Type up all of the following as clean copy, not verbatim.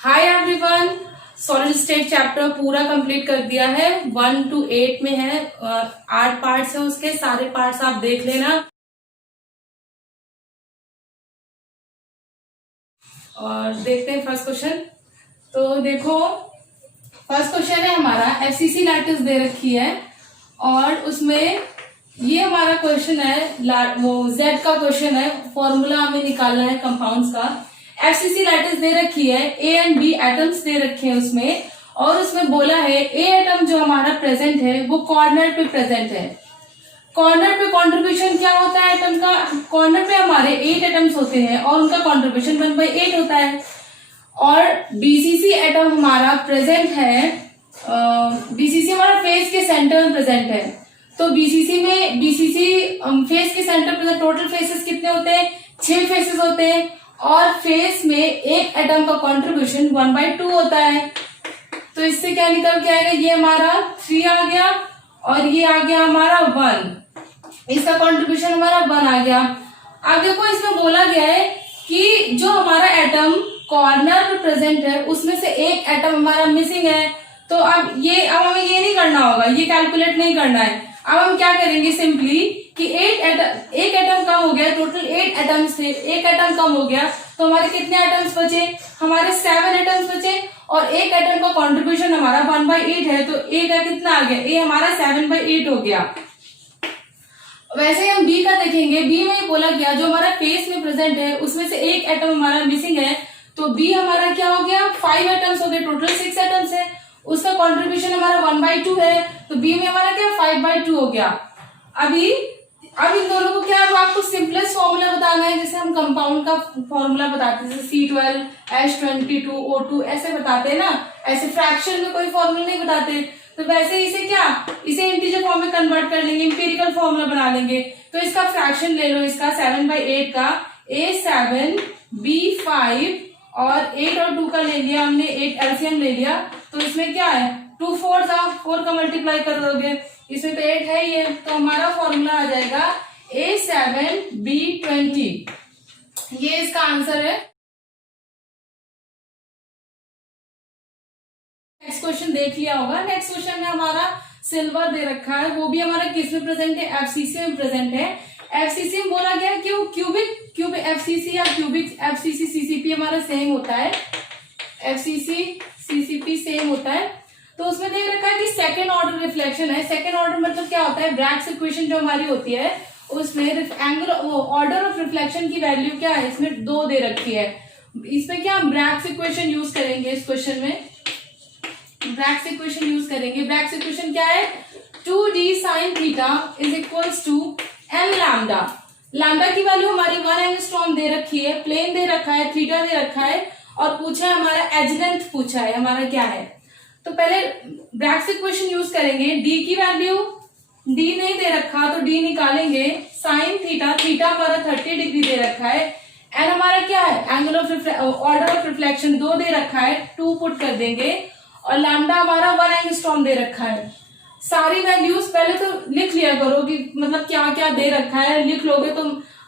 Hi everyone, solid state chapter पूरा complete कर दिया है। 1 to 8 में है, 8 पार्ट्स हैं, उसके सारे पार्ट्स आप देख लेना। और देखते हैं फर्स्ट क्वेश्चन। तो देखो, फर्स्ट क्वेश्चन है हमारा, एफसीसी लैटिस दे रखी है और उसमें ये हमारा क्वेश्चन है, वो जेड का क्वेश्चन है, फॉर्मूला हमें निकालना है कंपाउंड्स का। एफसीसी लैटिस दे रखी है, ए एंड बी एटम्स दे रखे हैं उसमें, और उसमें बोला है ए एटम जो हमारा प्रेजेंट है वो कॉर्नर पे प्रेजेंट है। कॉर्नर पे कंट्रीब्यूशन क्या होता है एटम का? कॉर्नर पे हमारे 8 एटम्स होते हैं और उनका कंट्रीब्यूशन 1/8 होता है। और बीसीसी एटम हमारा प्रेजेंट है, बीसीसी हमारा फेस के सेंटर में प्रेजेंट है। तो बीसीसी फेस के सेंटर प्रेजेंट, टोटल फेसेस कितने होते हैं? 6 फेसेस होते हैं और फेस में एक एटम का कंट्रीब्यूशन 1/2 होता है। तो इससे क्या निकल के आएगा? ये हमारा 3 आ गया और ये आ गया हमारा 1। इसका कंट्रीब्यूशन हमारा 1 आ गया। अब देखो, इसमें बोला गया है कि जो हमारा एटम कॉर्नर पे प्रेजेंट है उसमें से एक एटम हमारा मिसिंग है। तो अब हमें ये नहीं करना होगा, ये कैलकुलेट नहीं करना है। अब हम क्या करेंगे सिंपली कि एक एटम कम हो गया, टोटल 8 एटम्स थे, एक एटम कम हो गया तो हमारे कितने एटम्स बचे? हमारे 7 एटम्स बचे और एक एटम का कंट्रीब्यूशन हमारा 1/8 है। तो ए का कितना आ गया? ए हमारा 7/8 हो गया। वैसे ही हम बी का देखेंगे। बी में बोला गया जो हमारा फेस में प्रेजेंट है उसमें से एक एटम हमारा मिसिंग है। तो बी हमारा क्या हो गया? 5 एटम्स हो गए, टोटल 6 एटम्स है, उसका कंट्रीब्यूशन हमारा 1/2 है। तो बी में हमारा क्या? 5/2 हो गया। अब इन दोनों को क्या, आपको सिंपलेस्ट फॉर्मूला बताना है, जैसे हम कंपाउंड का फॉर्मूला बताते हैं, जैसे C12 H22 O2 ऐसे बताते हैं ना, ऐसे फ्रैक्शन में कोई फॉर्मूला नहीं बताते। तो वैसे इसे इंटीजर फॉर्म में कन्वर्ट कर लेंगे, इंपीरिकल फॉर्मूला बना लेंगे। तो इसका फ्रैक्शन ले लो, इसका 7/8 का A7 B5 और 8 और 2 का ले लिया हमने, 8 एलसीएम ले लिया। तो इसमें क्या है? 2 4 था, 4 का मल्टीप्लाई कर दोगे, इसमें तो 8 है ही है। तो हमारा फॉर्मूला आ जाएगा A7 B20। ये इसका आंसर है। नेक्स्ट क्वेश्चन देख लिया होगा। नेक्स्ट क्वेश्चन में हमारा सिल्वर दे रखा है, वो भी हमारा किस में प्रेजेंट है? एफसीसी में प्रेजेंट है। एफसीसी में बोला गया क्यूबिक एफसीसी या क्यूबिक एफसीसी सीसीपी हमारा सेम होता है, एफसीसी सीसीपी सेम होता है। तो उसमें देख रखा है कि सेकेंड ऑर्डर रिफ्लेक्शन है। सेकेंड ऑर्डर मतलब क्या होता है? ब्रैग्स इक्वेशन जो हमारी होती है उसमें एंगल ऑर्डर ऑफ रिफ्लेक्शन की वैल्यू क्या है? इसमें 2 दे रखी है। इसमें क्या हम ब्रैग्स इक्वेशन यूज करेंगे? इस क्वेश्चन में ब्रैग्स इक्वेशन यूज करेंगे। ब्रैग्स इक्वेशन क्या है? 2d sin theta is equals to m lambda. Lambda की वैल्यू हमारी 1 एंगस्ट्रॉम दे रखी है, प्लेन दे रखा है, थीटा दे रखा है और पूछा है हमारा एज लेंथ, पूछा है हमारा क्या है। तो पहले ब्रैग्स इक्वेशन यूज करेंगे। d की वैल्यू, d नहीं दे रखा तो d निकालेंगे। साइन थीटा हमारा 30 डिग्री दे रखा है। एन हमारा क्या है? Angle of order of reflection 2 दे रखा है, 2 पुट कर देंगे और लैम्डा हमारा 1 एंगस्ट्रॉम दे रखा है। सारी वैल्यूज पहले तो लिख लिया करो कि मतलब क्या क्या दे रखा है, लिख लोगे तो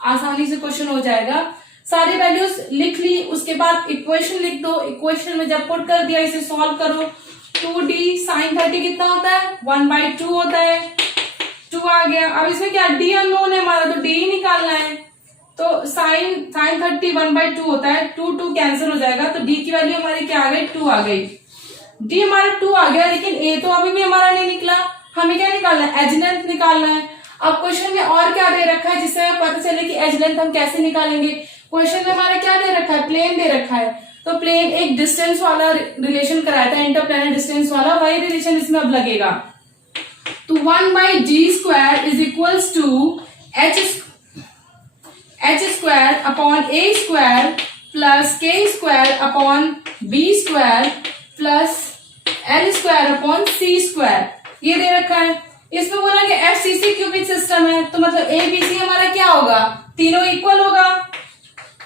आसानी से क्वेश्चन हो जाएगा। सारी वैल्यूज लिख ली, उसके बाद इक्वेशन लिख दो। इक्वेशन में जब पुट कर दिया इसे सॉल्व करो। 2d sin 30 कितना होता है? 1/2 होता है, 2 आ गया। अब इसमें क्या? d अननोन है हमारा, तो d ही निकालना है। तो sin 30 1/2 होता है, 2 कैंसिल हो जाएगा। तो d की वैल्यू हमारी क्या आ गई? 2 आ गई। d हमारा 2 आ गया, लेकिन a तो अभी भी हमारा नहीं निकला। हमें क्या निकालना है? एज लेंथ निकालना है। अब क्वेश्चन में और क्या दे रखा है जिससे हमें पता चले कि एज लेंथ हम कैसे निकालेंगे? क्वेश्चन में हमारा क्या दे रखा है? प्लेन दे रखा है। तो प्लेन एक डिस्टेंस वाला रिलेशन कराया था, इंटरप्लेनर डिस्टेंस वाला, वही रिलेशन इसमें अब लगेगा। तो 1/g² is equals to h² upon a² plus k² upon b² plus l² upon c²। ये दे रखा है। इसमें बोला कि एफसीसी क्यूबिक सिस्टम है, तो मतलब एबीसी हमारा क्या होगा? तीनों इक्वल होगा।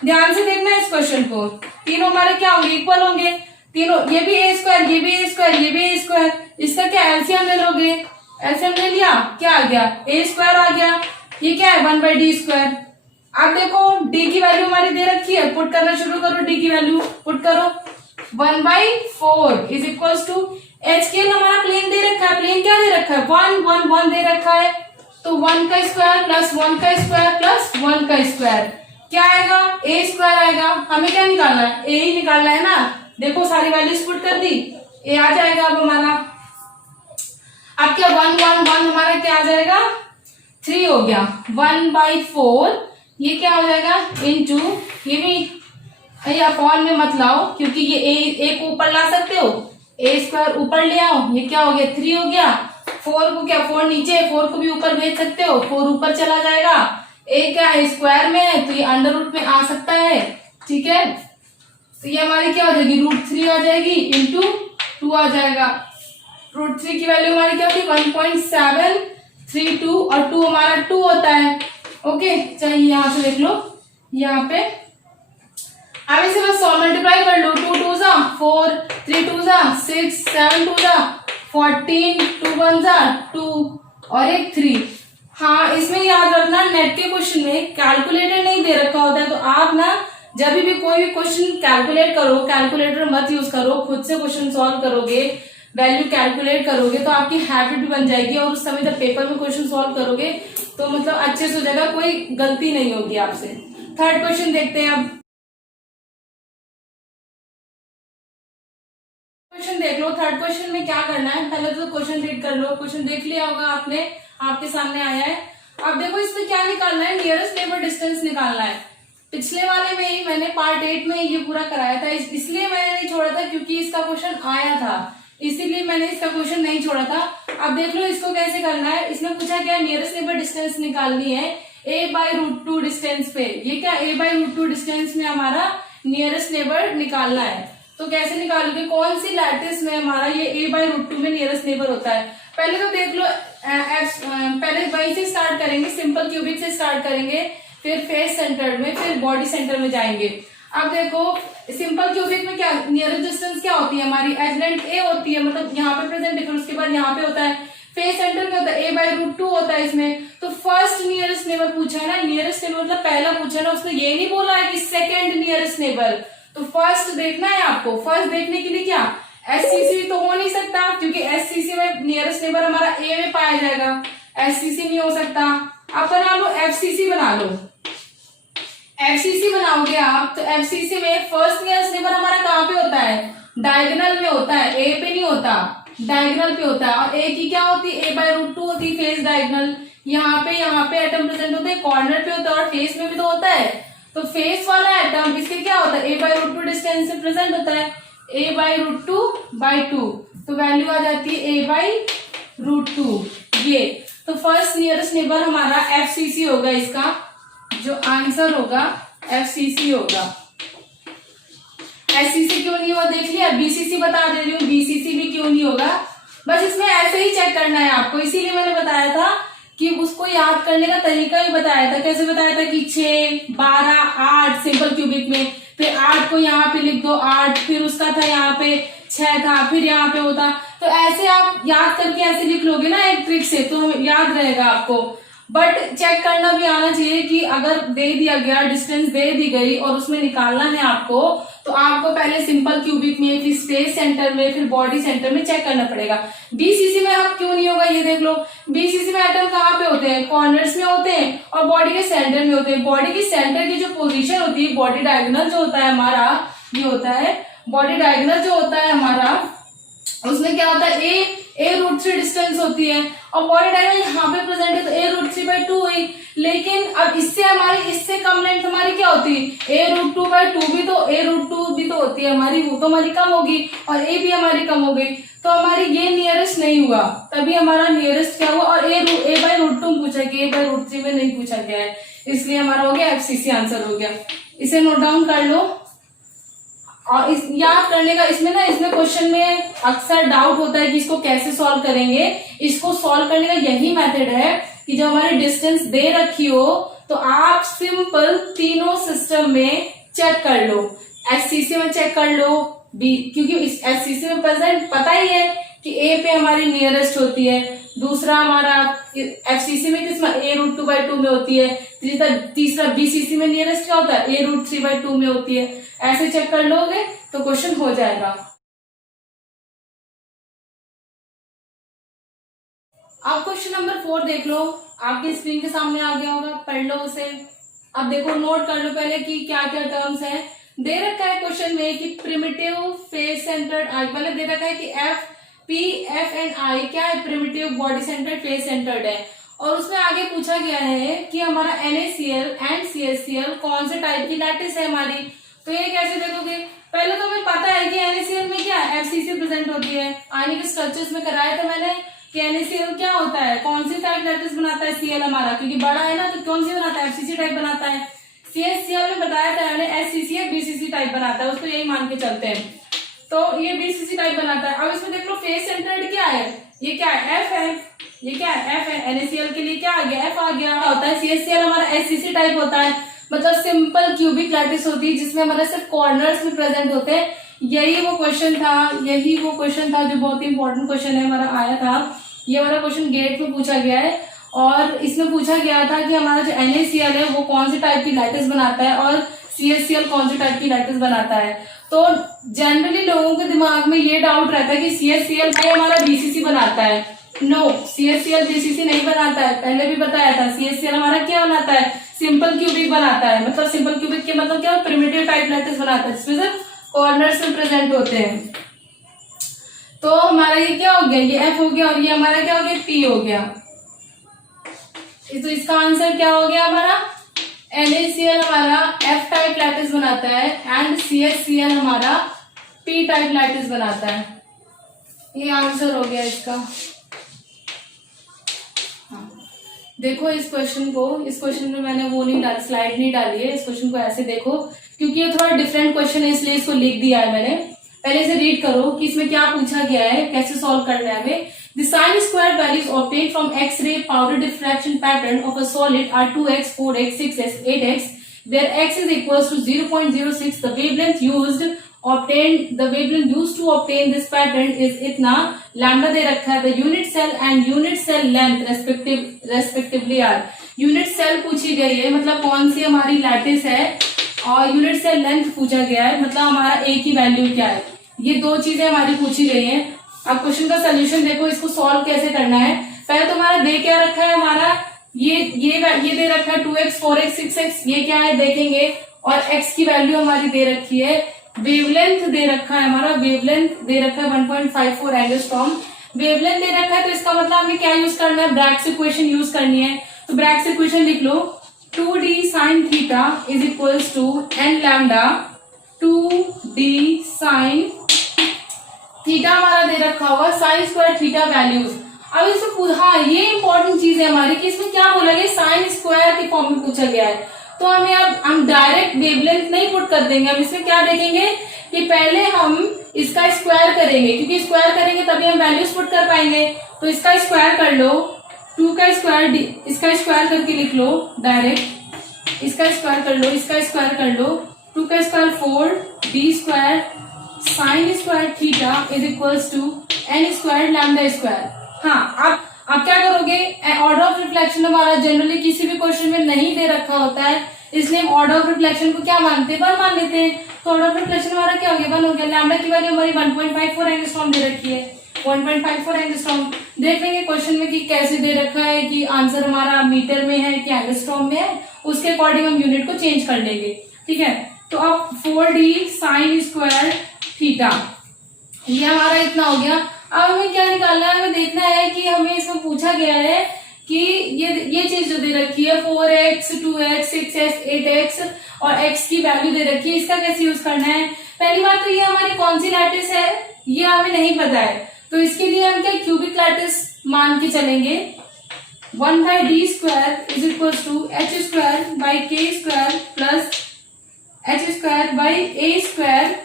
ध्यान से देखना इस क्वेश्चन को, तीनों हमारे क्या होंगे? इक्वल होंगे तीनों। ये भी a², ये भी a², ये भी a²। इसका क्या एलसीएम ले लोगे? एलसीएम ले लिया, क्या आ गया? a² आ गया। ये क्या है? 1/d²। अब देखो d की वैल्यू हमारी दे रखी है, पुट करना शुरू करो। d की वैल्यू पुट करो, 1/4 इज इक्वल टू एच के हमारा प्लेन दे रखा है, प्लेन क्या दे रखा है 1 1 1 दे रखा है, तो 1 का स्क्वायर प्लस 1 का स्क्वायर प्लस 1 का स्क्वायर क्या आएगा ए स्क्वायर आएगा। हमें क्या निकालना है ए ही निकालना है ना, देखो सारी वैल्यूज पुट कर दी, ए आ जाएगा अब हमारा। अब क्या 1 1 1 हमारा क्या आ जाएगा 3 हो गया, 1/4 ये क्या हो जाएगा इनटू, ये भी अपॉन में मत लाओ क्योंकि ये ए को ऊपर ला सकते हो, ए स्क्वायर ऊपर ले आओ, ये क्या हो गया 3 हो गया, 4 को क्या 4 नीचे, 4 को भी ऊपर भेज सकते हो, 4 ऊपर चला जाएगा, ए क्या है स्क्वायर में है तो ये अंडर रूट में आ सकता है, ठीक है। तो ये हमारी क्या हो जाएगी √3 आ जाएगी इंटू 2 आ जाएगा, √3 की वैल्यू हमारी क्या होती है 1.732 और 2 हमारा 2 होता है। ओके चलिए यहाँ से देख लो, यहाँ पे अब इसे बस 100 मल्टीप्लाई कर लो, 2 2 जा 4, 3 2 जा 6, 7 2 जा 14, 2 1 जा 2 और एक 3। हाँ इसमें याद रखना नेट के क्वेश्चन में कैलकुलेटर नहीं दे रखा होता है, तो आप ना जब भी कोई भी क्वेश्चन कैलकुलेट करो, कैलकुलेटर मत यूज करो, खुद से क्वेश्चन सॉल्व करोगे, वैल्यू कैलकुलेट करोगे तो आपकी हैबिट भी बन जाएगी और उस समय जब पेपर में क्वेश्चन सॉल्व करोगे तो मतलब अच्छे से हो जाएगा, कोई गलती नहीं होगी आपसे। थर्ड क्वेश्चन देखते हैं अब, क्वेश्चन देख लो। थर्ड क्वेश्चन में क्या करना है, पहले तो क्वेश्चन रीड कर लो, क्वेश्चन देख लिया होगा आपने, आपके सामने आया है। अब देखो इसमें क्या निकालना है, नियरेस्ट नेबर डिस्टेंस निकालना है। पिछले वाले में ही मैंने पार्ट 8 में ये पूरा कराया था, इसलिए मैंने नहीं छोड़ा था क्योंकि इसका क्वेश्चन आया था, इसीलिए मैंने इसका क्वेश्चन नहीं छोड़ा था। अब देख लो इसको कैसे करना है, इसमें पूछा क्या नियरेस्ट नेबर डिस्टेंस निकालनी है a/√2 डिस्टेंस पे, ये क्या a/√2 डिस्टेंस में हमारा नियरेस्ट नेबर निकालना है। तो कैसे निकालोगे, कौन सी लैटिस में हमारा ये a/√2 में नियरेस्ट नेबर होता है। पहले तो देख लो पहले वहीं से स्टार्ट करेंगे, सिंपल क्यूबिक से स्टार्ट करेंगे, फिर फेस सेंटर्ड में, फिर बॉडी सेंटर में जाएंगे। अब देखो सिंपल क्यूबिक में क्या नियरेस्ट डिस्टेंस क्या होती है हमारी, एज लेंथ ए होती है, मतलब यहाँ पे प्रेजेंट है, फिर उसके बाद यहाँ पे होता है। फेस सेंटर में होता है a/√2 होता है इसमें। तो फर्स्ट नियरेस्ट नेबर पूछा है ना, नियरेस्ट नेबर मतलब पहला पूछा है ना, उसने ये नहीं बोला है कि सेकेंड नियरेस्ट नेबर, तो फर्स्ट देखना है आपको। फर्स्ट देखने के लिए क्या एससीसी तो हो नहीं सकता क्योंकि एससीसी में नियरेस्ट नेबर हमारा ए में पाया जाएगा, एससीसी नहीं हो सकता। आप बना लो एफसीसी बना लो, एफसीसी बनाओगे आप तो एफसीसी में फर्स्ट नियरेस्ट नेबर हमारा कहाँ पे होता है, डायगोनल में होता है, ए पे नहीं होता, डायगोनल पे होता है। और ए की क्या होती है a/√2 होती है फेस डायगोनल, यहाँ पे एटम प्रेजेंट होते हैं, कॉर्नर पे होता है और फेस में भी तो होता है। तो फेस वाला एटम इसके क्या होता है a/√2 डिस्टेंस से प्रेजेंट होता है, a/√2/2, तो वैल्यू आ जाती है a/√2 ये। तो फर्स्ट नियरेस्ट नेबर हमारा एफसीसी होगा, इसका जो आंसर होगा एफसीसी होगा। एससीसी क्यों नहीं हुआ देख लिया, बीसीसी बता दे रही हूँ, बीसीसी भी क्यों नहीं होगा, बस इसमें ऐसे ही चेक करना है आपको। इसीलिए मैंने बताया था कि उसको याद करने का तरीका भी बताया था, कैसे बताया था कि 6 12 8 सिंपल क्यूबिक में, फिर 8 को यहाँ पे लिख दो 8, फिर उसका था यहाँ पे 6 था, फिर यहाँ पे होता, तो ऐसे आप याद करके ऐसे लिख लोगे ना एक ट्रिक से, तो याद रहेगा आपको। बट चेक करना भी आना चाहिए कि अगर दे दिया गया डिस्टेंस दे दी गई और उसमें निकालना है आपको, तो आपको पहले सिंपल क्यूबिक में, फिर स्पेस सेंटर में, फिर बॉडी सेंटर में चेक करना पड़ेगा। बीसीसी में अब क्यों नहीं होगा ये देख लो, बीसीसी में एटम कहाँ पे होते हैं, कॉर्नर्स में होते हैं और बॉडी के सेंटर में होते हैं। बॉडी के सेंटर की जो पोजीशन होती है, बॉडी डायगोनल जो होता है हमारा, ये होता है बॉडी डायगोनल जो होता है हमारा, उसमें क्या होता है a/√3 डिस्टेंस होती है और बॉडी डायगोनल यहाँ पे प्रेजेंट है तो a√3/2 हुई। लेकिन अब इससे हमारी इससे कम लेंथ हमारी क्या होती है a√2/2 भी, तो a√2 भी तो होती है हमारी, वो तो हमारी कम होगी और a भी हमारी कम हो गई, तो हमारी ये नियरेस्ट नहीं हुआ, तभी हमारा नियरेस्ट क्या हुआ। और a/√2 पूछा गया, a/√3 में नहीं पूछा गया है, इसलिए हमारा हो गया एफसीसी आंसर हो गया। इसे नोट डाउन कर लो और इस याद करने का, इसमें ना इसमें क्वेश्चन में अक्सर डाउट होता है कि इसको कैसे सॉल्व करेंगे। इसको सॉल्व करने का यही मेथड है कि जब हमारी डिस्टेंस दे रखी हो तो आप सिंपल तीनों सिस्टम में चेक कर लो, एससीसी में चेक कर लो, क्योंकि इस एससीसी में प्रेजेंट पता ही है कि ए पे हमारी नियरेस्ट होती है, दूसरा हमारा एफसीसी में किस a√2/2 में होती है, तीसरा बीसीसी में नियरेस्ट क्या होता है a√3/2 में होती है, ऐसे चेक कर लोगे तो क्वेश्चन हो जाएगा। अब क्वेश्चन नंबर 4 देख लो, आपकी स्क्रीन के सामने आ गया होगा, पढ़ लो उसे। अब देखो, नोट कर लो पहले कि क्या क्या टर्म्स है। दे रखा है क्वेश्चन में कि प्रिमिटिव फेस सेंटर्ड आई, मतलब दे रखा है कि F P F and I क्या है, primitive body centred face centred है। और उसमें आगे पूछा गया है कि हमारा NaCl एंड CaCl कौन से टाइप की लैटिस है हमारी। तो ये कैसे देखोगे, पहले तो हमें पता है कि NaCl में क्या FCC प्रेजेंट होती है, आयनिक स्ट्रक्चर्स में कराया था मैंने कि NaCl क्या होता है, कौन सी टाइप लैटिस बनाता है Cl हमारा, क्योंकि बड़ा है ना, तो कौन सी बनाता है, FCC टाइप बनाता है। CaCl में बताया था मैंने SCC या BCC टाइप बनाता है, उसको यही मान के चलते हैं, तो ये BCC टाइप बनाता है। अब इसमें देख लो फेस सेंटर्ड क्या है, ये क्या है, F है, ये क्या है, F है। NaCl के लिए क्या आ गया, F आ गया। होता है CaCl हमारा SCC टाइप होता है, मतलब सिंपल क्यूबिक लैटिस होती है जिसमें हमारे सिर्फ कॉर्नर्स में प्रेजेंट होते हैं। यही वो क्वेश्चन था जो बहुत ही इंपॉर्टेंट क्वेश्चन है हमारा आया था। ये वाला क्वेश्चन गेट में पूछा गया है और इसमें पूछा गया था कि हमारा जो NaCl है वो कौन सी टाइप की लैटिस बनाता है और CaCl कौन सी टाइप की लैटिस बनाता है। तो जनरली लोगों के दिमाग में ये डाउट रहता है कि CaCl भाई हमारा BCC बनाता है। नो, CaCl BCC नहीं बनाता है, पहले भी बताया था। CaCl हमारा क्या बनाता है, सिंपल क्यूबिक बनाता है। मतलब सिंपल क्यूबिक के मतलब क्या, प्रिमिटिव टाइप लैटिस बनाता है जिसमें सिर्फ कॉर्नर्स में प्रेजेंट होते हैं। तो हमारा ये क्या हो गया, ये F हो गया और ये हमारा क्या हो गया, P हो गया। तो इसका आंसर क्या हो गया हमारा, NaCl हमारा F टाइप लैटिस बनाता है एंड CaCl हमारा P टाइप लैटिस बनाता है। ये आंसर हो गया इसका। हाँ, देखो इस क्वेश्चन में मैंने वो नहीं डाली, स्लाइड नहीं डाली है। इस क्वेश्चन को ऐसे देखो, क्योंकि ये थोड़ा डिफरेंट क्वेश्चन है इसलिए इसको लिख दिया है मैंने। पहले से रीड करो कि इसमें क्या पूछा गया है, कैसे सॉल्व करना है हमें। The sin square values obtained from X-ray powder diffraction pattern of a solid are 2x, 4x, 6x, 8x, where x is equals to 0.06. The wavelength used to obtain this pattern is इतना, lambda दे रखा है, the unit cell and unit cell length respectively are। unit cell पूछी गई है, मतलब कौन सी हमारी lattice है, और यूनिट सेल लेंथ पूछा गया है, मतलब हमारा ए की वैल्यू क्या है। ये दो चीजें हमारी पूछी गई हैं। अब क्वेश्चन का सोल्यूशन देखो, इसको सॉल्व कैसे करना है। पहले तो हमारा दे क्या रखा है, हमारा ये दे रखा है 2x, 4x, 6x, ये क्या है देखेंगे, और x की वैल्यू हमारी दे रखी है। वेवलेंथ दे रखा है हमारा, वेवलेंथ दे रखा है 1.54 एंगस्ट्रॉम। वेवलेंथ दे रखा है तो इसका मतलब हमें क्या यूज करना है, ब्रैग्स इक्वेशन यूज करनी है। तो ब्रैग्स इक्वेशन लिख लो, 2d sin theta is equals to n lambda 2d sin theta हमारा दे रखा होगा, साइन स्क्वायर थीटा वैल्यूज। अब इसमें हाँ ये इंपॉर्टेंट चीज है हमारी कि इसमें क्या बोला गया, साइन स्क्वायर के फॉर्म में पूछा गया है। तो हमें अब हम डायरेक्ट वेवलेंथ नहीं पुट कर देंगे, हम इसमें क्या देखेंगे कि पहले हम इसका स्क्वायर करेंगे, क्योंकि स्क्वायर करेंगे तभी हम वैल्यूज पुट कर पाएंगे। तो इसका स्क्वायर कर लो, 2 का स्क्वायर, इसका स्क्वायर करके लिख लो डायरेक्ट, इसका स्क्वायर कर लो, इसका स्क्वायर कर लो, 2 का square 4, d square sine square theta is equals to n square lambda square. हाँ, आप क्या करोगे, ऑर्डर ऑफ रिफ्लेक्शन हमारा जनरली किसी भी क्वेश्चन में नहीं दे रखा होता है, इसलिए हम ऑर्डर ऑफ रिफ्लेक्शन को क्या मानते हैं, 1 मान लेते हैं। तो ऑर्डर ऑफ रिफ्लेक्शन हमारा क्या हो गया, 1 हो गया। लैम्डा की वैल्यू हमारी 1.54 एंगस्ट्रॉम दे रखी है, 1.54 एंगस्ट्रॉम। देख लेंगे क्वेश्चन में कि कैसे दे रखा है, कि आंसर हमारा मीटर में है कि एंगस्ट्रॉम में है, उसके अकॉर्डिंग हम यूनिट को चेंज कर लेंगे। ठीक है, तो अब 4d साइन स्क्वायर थीटा, ये हमारा इतना हो गया। अब हमें क्या निकालना है, हमें देखना है कि हमें इसमें पूछा गया है कि ये चीज जो दे रखी है 4x, 2x, 6x, 8x और x की वैल्यू दे रखी है, इसका कैसे यूज करना है। पहली बात तो ये हमारी कौन सी लैटिस है ये हमें नहीं पता है, तो इसके लिए हम क्या क्यूबिक लैटिस मान के चलेंगे। 1/d square is equal to h square by k square plus h square by a square,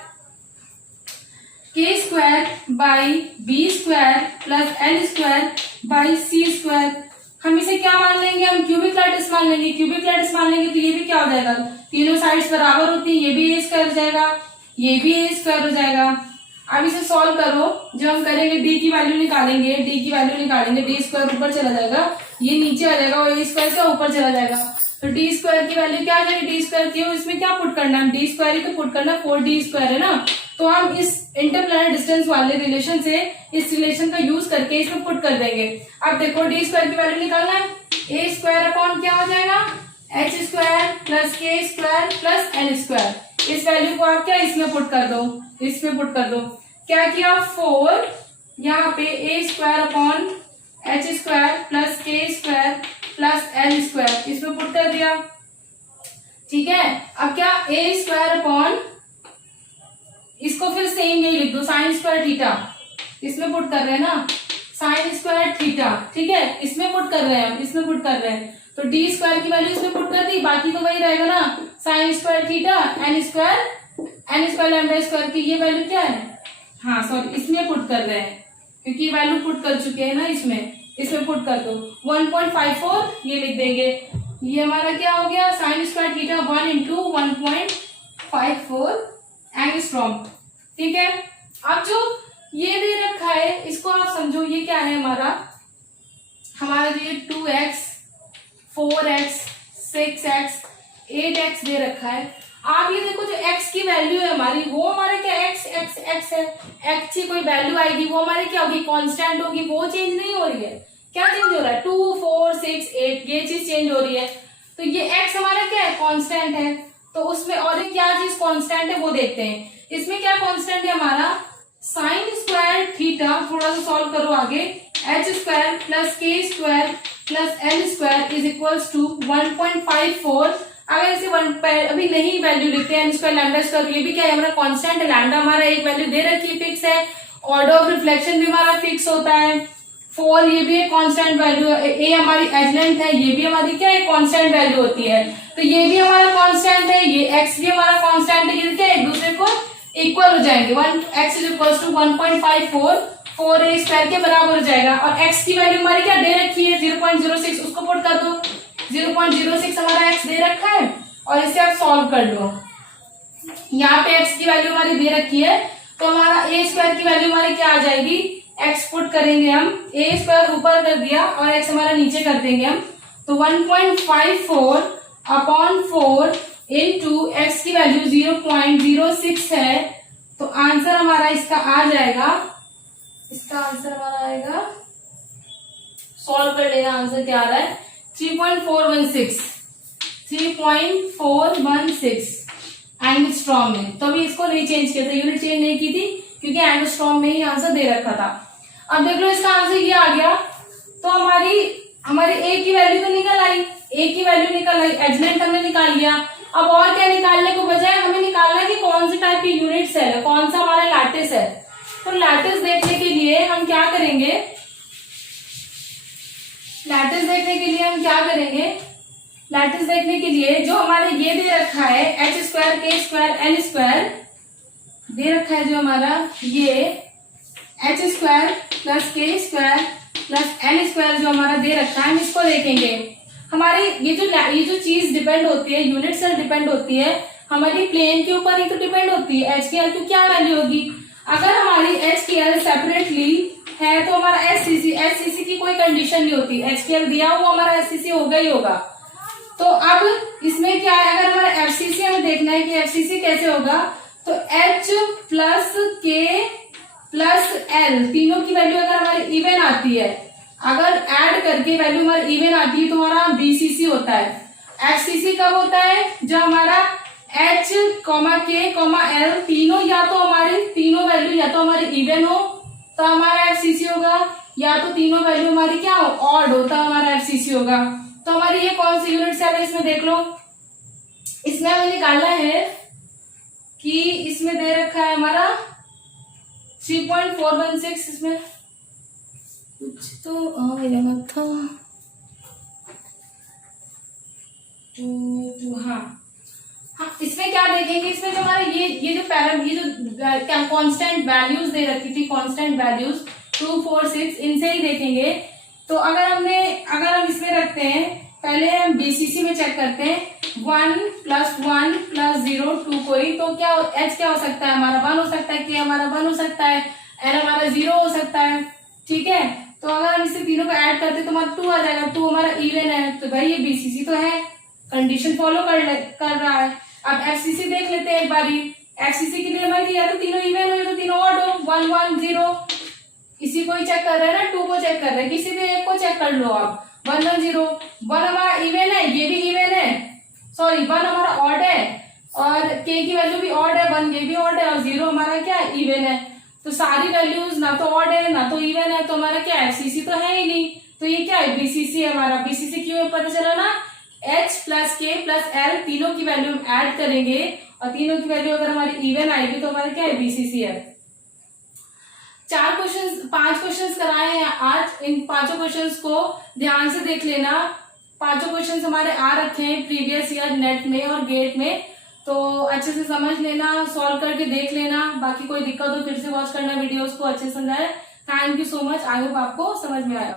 k square by b square plus l square by c square. हम इसे क्या मान लेंगे, हम क्यूबिक लैटिस मान लेंगे। क्यूबिक लैटिस मान लेंगे तो ये भी क्या हो जाएगा, तीनों साइड्स बराबर होती है, ये भी a स्क्वायर हो जाएगा, ये भी a स्क्वायर हो जाएगा। अब इसे सॉल्व करो, जब हम करेंगे d की वैल्यू निकालेंगे, d की वैल्यू निकालेंगे, d स्क्वायर ऊपर चला जाएगा, ये नीचे आ जाएगा और a स्क्वायर क्या ऊपर चला जाएगा। तो डी स्क्वायर की वैल्यू क्या आ जाएगी, डी स्क्वायर की इसमें क्या पुट करना है, डी स्क्वायर ही तो पुट करना, 4d स्क्वायर है ना। तो हम इस इंटरप्लेनर डिस्टेंस वाले रिलेशन से इस रिलेशन का यूज करके इसमें पुट कर देंगे। अब देखो डी स्क्वायर की वैल्यू निकालना है, ए स्क्वायर अपॉन क्या हो जाएगा, H square plus K square plus L square. इस वैल्यू को आप क्या इसमें पुट कर दो, इसमें पुट कर दो। क्या किया, 4 यहाँ पे A square upon H square plus K square plus L square इसमें पुट कर दिया। ठीक है, अब क्या ए स्क्वायर अपॉन, इसको फिर सेम यही लिख दो, साइन स्क्वायर थीटा, इसमें पुट कर रहे हैं ना, साइन स्क्वायर थीटा। ठीक है, इसमें पुट कर रहे हैं, इसमें पुट कर रहे हैं। तो डी स्क्वायर की वैल्यू इसमें पुट कर दी, बाकी तो वही रहेगा ना, sine square theta N square lambda square की ये वैल्यू क्या है, हाँ सॉरी इसमें पुट कर रहे हैं क्योंकि वैल्यू पुट कर चुके हैं ना, इसमें पुट कर दो 1.54 ये लिख देंगे। ये हमारा क्या हो गया, sign square theta 1 into 1.54 angstrom. ठीक है, अब जो ये दे रखा है इसको आप समझो, ये क्या है हमारा जो ये 2x 4x 6x 8x दे रखा है। आप ये देखो जो x की वैल्यू है हमारी, वो हमारे क्या x है, x की कोई वैल्यू आएगी वो हमारी क्या होगी, कांस्टेंट होगी, वो चेंज नहीं हो रही है। क्या चेंज हो रहा है, 2 4 6 8 ये चीज चेंज हो रही है। तो ये x हमारा क्या है, कांस्टेंट है। तो उसमें और क्या चीज कांस्टेंट है वो देखते हैं। इसमें क्या कांस्टेंट है हमारा, साइन स्क्वायर थीटा, थोड़ा सा सॉल्व करो आगे, H square plus K square plus L square is equals to 1.54। अगर इसे अभी नहीं वैल्यू लिखते हैं, एन स्क्वायर लैम्डा स्क्वायर, ये भी क्या है हमारा कांस्टेंट है, लैम्डा हमारा एक वैल्यू दे रखी है, फिक्स है। ऑर्डर ऑफ रिफ्लेक्शन भी हमारा फिक्स होता है 4, ये भी एक कांस्टेंट वैल्यू है। ए हमारी एजलेंट है, ये भी हमारी क्या है कांस्टेंट वैल्यू होती है। तो ये भी हमारा कांस्टेंट है, ये एक्स भी हमारा कांस्टेंट है, ये क्या एक दूसरे को इक्वल हो जाएंगे। 1x is equal to 1.54 4a square के बराबर हो जाएगा। और x की वैल्यू हमारी क्या दे रखी है 0.06, उसको पुट कर दो। 0.06 हमारा x दे रखा है और इसे आप सॉल्व कर लो। यहाँ पे x की वैल्यू हमारी दे रखी है, तो हमारा a स्क्वायर की वैल्यू हमारी क्या आ जाएगी, x पुट करेंगे हम, a स्क्वायर ऊपर कर दिया और x हमारा नीचे कर देंगे हम। तो 1.54 अपॉन 4 इंटू एक्स की वैल्यू 0.06 है। तो आंसर हमारा इसका आ जाएगा, इसका आंसर हमारा आएगा, सॉल्व कर लेना, आंसर क्या आ रहा है 3.416 एंगस्ट्रॉम में। तो अभी इसको नहीं चेंज किया था, यूनिट चेंज नहीं की थी क्योंकि एंगस्ट्रॉम में ही आंसर दे रखा था। अब देख लो इसका आंसर ये आ गया। तो हमारी ए की वैल्यू तो निकल आई, ए की वैल्यू निकल आई, एजलेंट हमने निकाल लिया। अब और क्या निकालने को बजाय हमें निकालना है कि कौन से टाइप की यूनिट सेल है, कौन सा हमारा लैटिस है। तो लैटिस देखने के लिए हम क्या करेंगे, लैटिस देखने के लिए जो हमारे ये दे रखा है एच स्क्वायर के स्क्वायर एल स्क्वायर दे रखा है, जो हमारा ये H square plus K square plus L square जो हमारा दे रखा है, हम इसको देखेंगे। हमारी ये जो चीज डिपेंड होती है, यूनिट सेल डिपेंड होती है हमारी प्लेन के ऊपर ही तो डिपेंड होती है। एच की एल की क्या वैल्यू होगी, अगर हमारी एच की एल सेपरेटली है तो हमारा एचसीसी की कोई कंडीशन नहीं होती, एच की एल दिया हुआ हमारा एचसीसी होगा ही होगा। तो अब इसमें क्या है, अगर हमारा एफसीसी हमें देखना है कि एफसीसी कैसे होगा, तो एच प्लस के प्लस एल तीनों की वैल्यू अगर हमारी इवन आती है, अगर ऐड करके वैल्यू हमारी इवन आती है तो हमारा बीसीसी होता है। एफसीसी कब होता है, जब हमारा एच के एल तीनों या तो हमारी तीनों वैल्यू या तो हमारी इवन हो तो हमारा एफसीसी होगा, या तो तीनों वैल्यू हमारी क्या हो ऑड हो तो हमारा एफसीसी होगा। तो हमारी ये कौन सी यूनिट सेल है, इसमें देख लो, इसमें हमें निकालना है कि इसमें दे रखा है हमारा 3.416, इसमें कुछ तो आया था हाँ इसमें क्या देखेंगे, इसमें जो हमारे ये जो कांस्टेंट वैल्यूज दे रखी थी, कांस्टेंट वैल्यूज 2 4 6 इनसे ही देखेंगे। तो अगर हम इसमें रखते हैं, पहले हम बीसीसी में चेक करते हैं 1 + 1 + 0 2 कोई, तो क्या एच क्या हो सकता है हमारा 1 हो सकता है, के हमारा 1 हो सकता है, एल हमारा 0 हो सकता है। ठीक है, तो अगर हम इसे तीनों को ऐड करते तो हमारा 2 आ जाएगा, 2 हमारा इवन है, तो भाई ये बीसीसी तो है। कंडीशन फॉलो कर रहा है। अब एफसीसी देख लेते हैं एक बारी। एफसीसी के लिए हमारे या तो तीनों इवन हो या तो तीनों ऑड हो, 1 1 0। इसी को ही चेक कर रहे हैं ना, 2 को चेक कर रहे हैं, किसी भी एक को चेक कर लो आप। 1 1 0, 1 हमारा इवन है, ये भी इवन है, सॉरी 1 हमारा ऑड है और के की वैल्यू भी ऑड है, 1 ये भी ऑड है और 0 हमारा क्या है, इवन है। तो सारी वैल्यूज ना तो ऑड है ना तो इवन है, तो हमारा क्या एफसीसी तो है ही नहीं। तो ये क्या है, बीसीसी है हमारा। बीसीसी क्यों पता चला ना, h प्लस के प्लस एल तीनों की वैल्यू हम ऐड करेंगे और तीनों की वैल्यू अगर हमारी इवन आएगी तो हमारा क्या है, बीसीसी है। 5 क्वेश्चंस कराए हैं आज। इन 5 क्वेश्चंस को ध्यान से देख लेना। 5 क्वेश्चंस हमारे आ रखे हैं प्रीवियस ईयर नेट में और गेट में, तो अच्छे से समझ लेना, सॉल्व करके देख लेना। बाकी कोई दिक्कत हो फिर से वॉच करना वीडियोस को, अच्छे से समझाए। Thank you so much, I hope आपको समझ में आया।